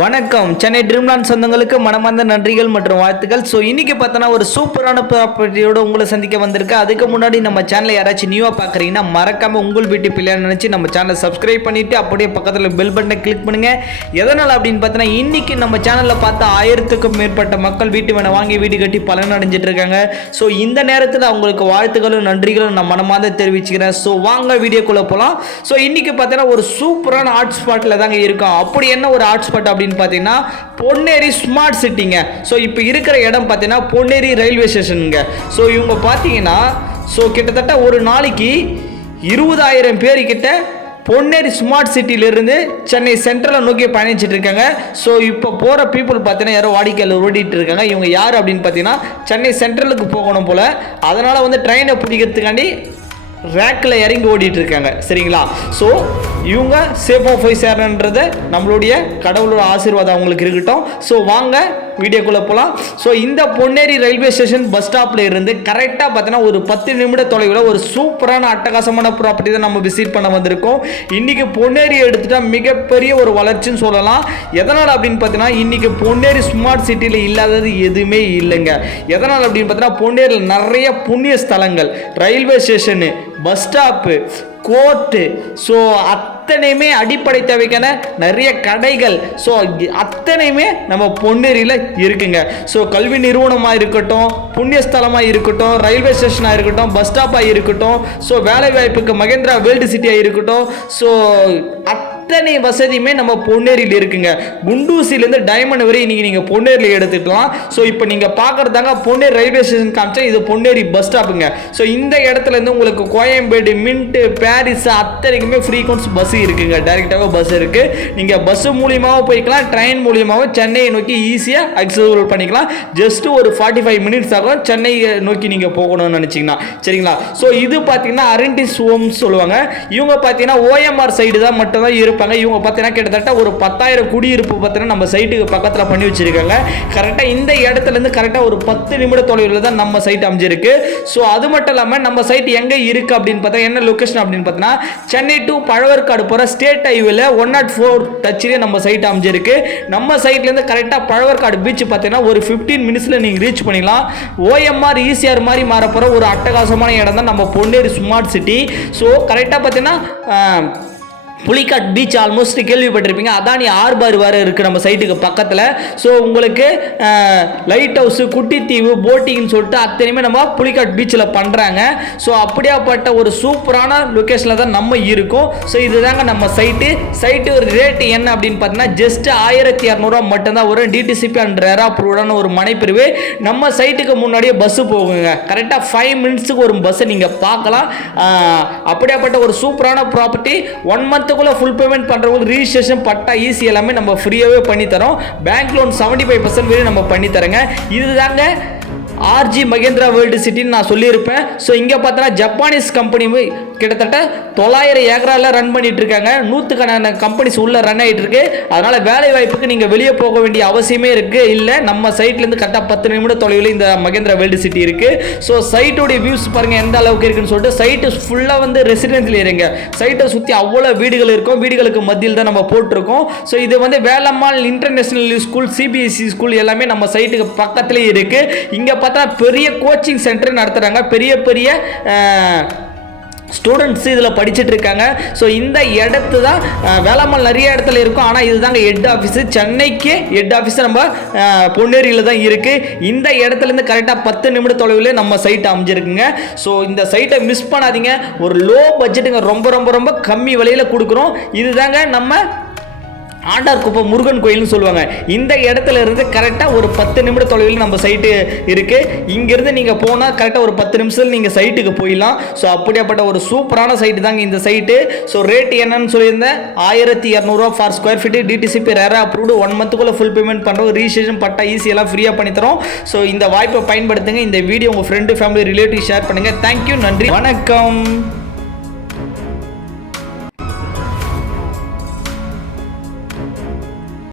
வணக்கம். சென்னை ட்ரீம்லாண்ட் சொந்தங்களுக்கு மனமார்ந்த நன்றிகள் மற்றும் வாழ்த்துக்கள். ஸோ இன்றைக்கி பார்த்தோன்னா ஒரு சூப்பரான ப்ராப்பர்ட்டியோடு உங்களை சந்திக்க வந்திருக்கு. அதுக்கு முன்னாடி நம்ம சேனலை யாராச்சும் நியூவாக பார்க்குறீங்கன்னா மறக்காமல் உங்கள் வீட்டு பிள்ளைன்னு நினச்சி நம்ம சேனலை சப்ஸ்கிரைப் பண்ணிவிட்டு அப்படியே பக்கத்தில் பெல் பட்டனை கிளிக் பண்ணுங்கள். எதனால் அப்படின்னு பார்த்தோன்னா இன்றைக்கி நம்ம சேனலில் பார்த்தா 1000க்கும் மேற்பட்ட மக்கள் வீட்டு வேணை வாங்கி வீடு கட்டி பலன் அடைஞ்சிட்டு இருக்காங்க. ஸோ இந்த நேரத்தில் அவங்களுக்கு வாழ்த்துக்களும் நன்றிகளும் நான் மனமார்ந்த தெரிவிச்சுக்கிறேன். ஸோ வாங்க வீடியோக்குள்ளே போகலாம். ஸோ இன்றைக்கி பார்த்தோன்னா ஒரு சூப்பரான ஹாட் ஸ்பாட்டில் தாங்க இருக்கோம். அப்படி என்ன ஒரு ஹாட் ஸ்பாட் அப்படின்னு பார்த்தீங்கன்னா பொன்னேரி ஸ்மார்ட் சிட்டிங்க. ஸோ இப்போ இருக்கிற இடம் பார்த்தீங்கன்னா பொன்னேரி ரயில்வே ஸ்டேஷனுங்க. ஸோ இவங்க பார்த்தீங்கன்னா கிட்டத்தட்ட ஒரு நாளைக்கு 20,000 பேர் கிட்ட பொன்னேரி ஸ்மார்ட் சிட்டியிலிருந்து சென்னை சென்ட்ரலை நோக்கி பயணிச்சுட்டு இருக்காங்க. ஸோ இப்போ போகிற பீப்புள் பார்த்தீங்கன்னா யாரோ வாடிக்கையாளர் ஓடிட்டு இருக்காங்க. இவங்க யார் அப்படின்னு பார்த்தீங்கன்னா சென்னை சென்ட்ரலுக்கு போகணும் போல். அதனால் வந்து ட்ரெயினை பிடிக்கிறதுக்காண்டி ரேக்கில் இறங்கி ஓடிட்டு இருக்காங்க. சரிங்களா? ஸோ இவங்க சேஃபாக போய் சேரணுன்றதை நம்மளுடைய கடவுளோட ஆசீர்வாதம் அவங்களுக்கு இருக்கட்டும். ஸோ வாங்க வீடியோக்குள்ளே போகலாம். ஸோ இந்த பொன்னேரி ரயில்வே ஸ்டேஷன் பஸ் ஸ்டாப்பில் இருந்து கரெக்டாக பார்த்தீங்கன்னா ஒரு 10 நிமிட தொலைவில் ஒரு சூப்பரான அட்டகாசமான ப்ராப்பர்ட்டி தான் நம்ம விசிட் பண்ண வந்திருக்கோம். இன்றைக்கி பொன்னேரி எடுத்துட்டால் மிகப்பெரிய ஒரு வளர்ச்சின்னு சொல்லலாம். எதனால் அப்படின்னு பார்த்தீங்கன்னா இன்றைக்கி பொன்னேரி ஸ்மார்ட் சிட்டியில் இல்லாதது எதுவுமே இல்லைங்க. எதனால் அப்படின்னு பார்த்தீங்கன்னா பொன்னேரியில் நிறைய புண்ணிய ஸ்தலங்கள், railway station, bus stop, court, so அத்தனையுமே அடிப்படை தேவைக்கான நிறைய கடைகள், ஸோ அத்தனையுமே நம்ம பொன்னேரியில் இருக்குங்க. ஸோ கல்வி நிறுவனமாக இருக்கட்டும், புண்ணியஸ்தலமாக இருக்கட்டும், ரயில்வே ஸ்டேஷனாக இருக்கட்டும், பஸ் ஸ்டாப்பாக இருக்கட்டும், ஸோ வேலை வாய்ப்புக்கு மகேந்திரா வேர்ல்டு சிட்டியாக இருக்கட்டும், ஸோ அத்தனை வசதியுமே நம்ம பொன்னேரியில் இருக்குங்க. குண்டூசிலேருந்து டைமண்ட் வரை இன்னைக்கு நீங்கள் பொன்னேரியில் எடுத்துக்கலாம். ஸோ இப்போ நீங்கள் பார்க்குறதாங்க பொன்னேரி ரயில்வே ஸ்டேஷன் காமிச்சா இது பொன்னேரி பஸ் ஸ்டாப்புங்க. ஸோ இந்த இடத்துலேருந்து உங்களுக்கு கோயம்பேடு, மின்ட்டு, பாரிஸ் அத்தனைக்குமே ஃப்ரீக்வன்ஸ் பஸ் இருக்குங்க. டைரெக்டாக பஸ் இருக்குது. நீங்கள் பஸ் மூலியமாகவும் போய்க்கலாம், ட்ரெயின் மூலியமாகவும் சென்னையை நோக்கி ஈஸியாக அக்சஸபிள் பண்ணிக்கலாம். ஜஸ்ட் ஒரு 45 மினிட்ஸ் ஆகும் சென்னையை நோக்கி நீங்கள் போகணும்னு நினச்சிங்கன்னா. சரிங்களா? ஸோ இது பார்த்தீங்கன்னா அரெண்டிஸ் ஹோம்ஸ் சொல்லுவாங்க. இவங்க பார்த்தீங்கன்னா ஓஎம்ஆர் சைடு தான் மட்டும்தான் இருப்பாங்க. இவங்க பார்த்தீங்கன்னா கிட்டத்தட்ட ஒரு 10,000 குடியிருப்பு பார்த்தீங்கன்னா நம்ம சைட்டுக்கு பக்கத்தில் பண்ணி வச்சிருக்காங்க. கரெக்டாக இந்த இடத்துலேருந்து கரெக்டாக ஒரு 10 நிமிட தொலைவில் தான் நம்ம சைட் அமைஞ்சிருக்கு. ஸோ அது மட்டும் இல்லாமல் நம்ம சைட் எங்கே இருக்குது அப்படின்னு பார்த்தா என்ன லொக்கேஷன் அப்படின்னு பார்த்தீங்கன்னா சென்னை டு பழவேற்காடு போகிற ஸ்டேட் ஹைவேல 104 டச்சிலே நம்ம சைட் அமைஞ்சிருக்கு. நம்ம சைட்லேருந்து கரெக்டாக பழவேற்காடு பீச் பார்த்தீங்கன்னா ஒரு 15 மினிட்ஸில் நீங்கள் ரீச் பண்ணிடலாம். ஓஎம்ஆர் ஈசிஆர் மாதிரி மாற போகிற ஒரு அட்டகாசமான இடம் தான் நம்ம பொன்னேரி ஸ்மார்ட் சிட்டி. ஸோ கரெக்டாக பார்த்தீங்கன்னா புலிக்காட் பீச் ஆல்மோஸ்ட் கேள்விப்பட்டிருப்பீங்க. அதானி ஆர்பார் வேறு இருக்குது நம்ம சைட்டுக்கு பக்கத்தில். ஸோ உங்களுக்கு லைட் ஹவுஸு, குட்டித்தீவு, போட்டிங்னு சொல்லிட்டு அத்தனையுமே நம்ம புலிக்காட் பீச்சில் பண்ணுறாங்க. ஸோ அப்படியாப்பட்ட ஒரு சூப்பரான லொக்கேஷனில் தான் நம்ம இருக்கோம். ஸோ இதுதாங்க நம்ம சைட்டு ஒரு ரேட்டு என்ன அப்படின்னு பார்த்தீங்கன்னா ஜஸ்ட் 1200 மட்டும்தான் வரும். டிடிசிபி அண்ட் ரெரா அப்ரூவ்டான ஒரு மனைப்பிரிவு. நம்ம சைட்டுக்கு முன்னாடியே பஸ்ஸு போகுங்க. கரெக்டாக 5 மினிட்ஸுக்கு ஒரு பஸ்ஸை நீங்கள் பார்க்கலாம். அப்படியாப்பட்ட ஒரு சூப்பரான ப்ராப்பர்ட்டி. 1 மந்த் ஃபுல் பேமெண்ட் பண்றவங்க ரிஜிஸ்ட்ரேஷன், பட்டா, ஈஸி எல்லாமே நம்ம ஃப்ரீயாவே பண்ணி தரோம். பேங்க் லோன் 75% வரை நம்ம பண்ணி தரங்க. இதுதாங்க ஆர்ஜி மகேந்திரா வேர்ல்டு சிட்டின்னு நான் சொல்லியிருப்பேன். ஸோ இங்கே பார்த்தோன்னா ஜப்பானீஸ் கம்பெனி கிட்டத்தட்ட 900 ஏக்கரால ரன் பண்ணிட்டு இருக்காங்க. 100க்கான கம்பெனிஸ் உள்ள ரன் ஆகிட்டு இருக்கு. அதனால வேலை வாய்ப்புக்கு நீங்கள் வெளியே போக வேண்டிய அவசியமே இருக்கு இல்லை. நம்ம சைட்லேருந்து கரெக்டாக 10 நிமிட தொலைவில் இந்த மகேந்திரா வேர்ல்டு சிட்டி இருக்கு. ஸோ சைட்டோடைய வியூஸ் பாருங்க எந்த அளவுக்கு இருக்குன்னு சொல்லிட்டு. சைட்டு ஃபுல்லாக வந்து ரெசிடென்சியல் ஏரியாங்க. சைட்டை சுற்றி அவ்வளோ வீடுகள் இருக்கும். வீடுகளுக்கு மத்தியில் தான் நம்ம போட்டிருக்கோம். ஸோ இது வந்து Velammal international school, CBSE school எல்லாமே நம்ம சைட்டுக்கு பக்கத்துலேயே இருக்கு. இங்கே பார்த்தா பெரிய கோச்சிங் சென்டர் நடத்துறாங்க. பெரிய பெரிய ஸ்டூடெண்ட்ஸ் இதில் படிச்சுட்டு இருக்காங்க. ஸோ இந்த இடத்து தான் வேளாமல் நிறைய இடத்துல இருக்கும். ஆனால் இதுதாங்க ஹெட் ஆஃபீஸு. சென்னைக்கு ஹெட் ஆஃபீஸ் நம்ம பொன்னேரியில் தான் இருக்குது. இந்த இடத்துலேருந்து கரெக்டாக 10 நிமிட தொலைவில் நம்ம சைட் அமைஞ்சிருக்குங்க. ஸோ இந்த சைட்டை மிஸ் பண்ணாதீங்க. ஒரு லோ பட்ஜெட்டுங்க, ரொம்ப ரொம்ப ரொம்ப கம்மி விலையில் கொடுக்குறோம். இதுதாங்க நம்ம ஆண்டார்குப்பம் முருகன் கோயில்னு சொல்லுவாங்க. இந்த இடத்துல இருந்து கரெக்டாக ஒரு 10 நிமிட தொலைவில் நம்ம சைட்டு இருக்குது. இங்கேருந்து நீங்கள் போனால் கரெக்டாக ஒரு 10 நிமிஷத்தில் நீங்கள் சைட்டுக்கு போயிடலாம். ஸோ அப்படியாப்பட்ட ஒரு சூப்பரான சைட்டு தாங்க இந்த சைட்டு. ஸோ ரேட் என்னன்னு சொல்லியிருந்தேன் 1200 for square feet. DTCP RERA approved. 1 மந்த்துக்குள்ளே ஃபுல் பேமெண்ட் பண்ணுறோம். ரிஜிஸ்ட்ரேஷன், பட்டா, ஈஸி எல்லாம் ஃப்ரீயாக பண்ணித்தரோம். ஸோ இந்த வாய்ப்பை பயன்படுத்துங்க. இந்த வீடியோ உங்கள் ஃப்ரெண்டு, ஃபேமிலி, ரிலேட்டிவ் ஷேர் பண்ணுங்கள். தேங்க்யூ, நன்றி, வணக்கம்.